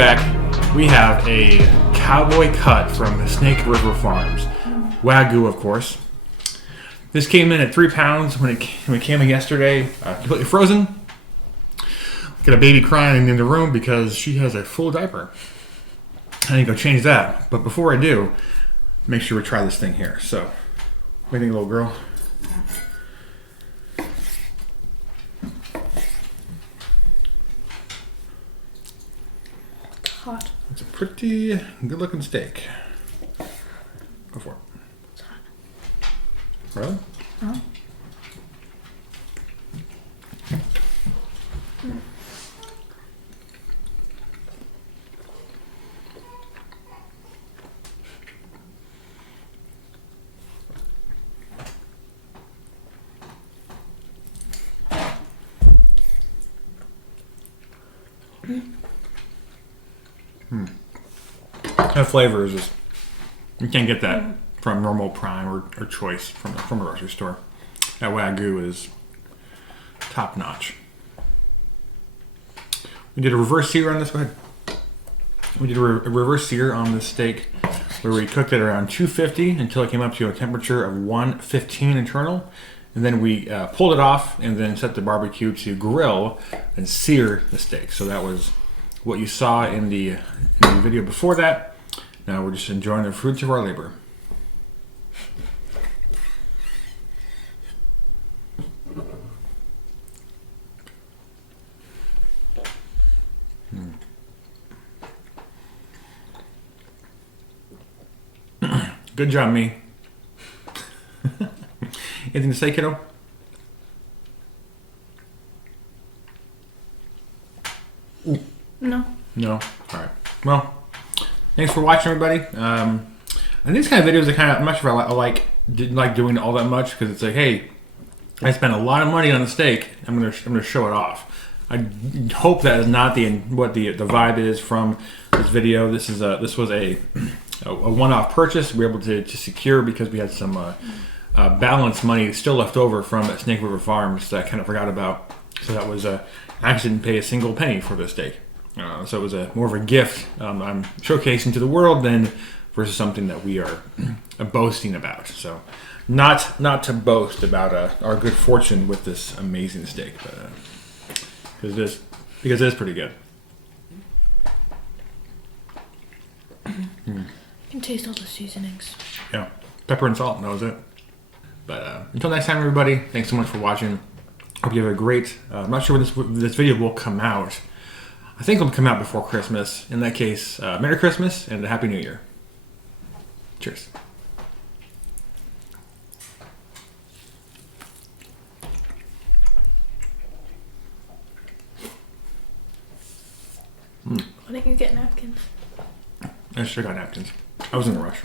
back. We have a cowboy cut from Snake River Farms. Wagyu, of course. This came in at 3 pounds when it came in yesterday, completely frozen. Got a baby crying in the room because she has a full diaper. I need to go change that. But before I do, make sure we try this thing here. So, what do you think, little girl? Hot. It's a pretty good-looking steak. Go for it. It's hot. Really? Huh? That flavor is just, you can't get that from normal Prime or Choice from a grocery store. That Wagyu is top notch. We did a reverse sear on this. Go ahead. We did a reverse sear on this steak where we cooked it around 250 until it came up to a temperature of 115 internal. And then we pulled it off and then set the barbecue to grill and sear the steak. So that was what you saw in the video before that. Now we're just enjoying the fruits of our labor. Good job, me. Anything to say, kiddo? No. No? Alright. Well, thanks for watching, everybody. And these kind of videos are kind of, I'm not sure if I didn't like doing all that much because it's like, hey, I spent a lot of money on the steak. I'm gonna show it off. I hope that is not what the vibe is from this video. This was a one-off purchase we were able to secure because we had some balance money still left over from Snake River Farms that I kind of forgot about. So that was I actually didn't pay a single penny for this steak. So it was more of a gift I'm showcasing to the world than versus something that we are boasting about. So not to boast about our good fortune with this amazing steak, but because it is pretty good. You can taste all the seasonings. Yeah, pepper and salt, that was it. But until next time, everybody, thanks so much for watching. Hope you have a great, I'm not sure when this video will come out. I think it'll come out before Christmas. In that case, Merry Christmas and a Happy New Year. Cheers. Why didn't you get napkins? I should have got napkins. I was in a rush.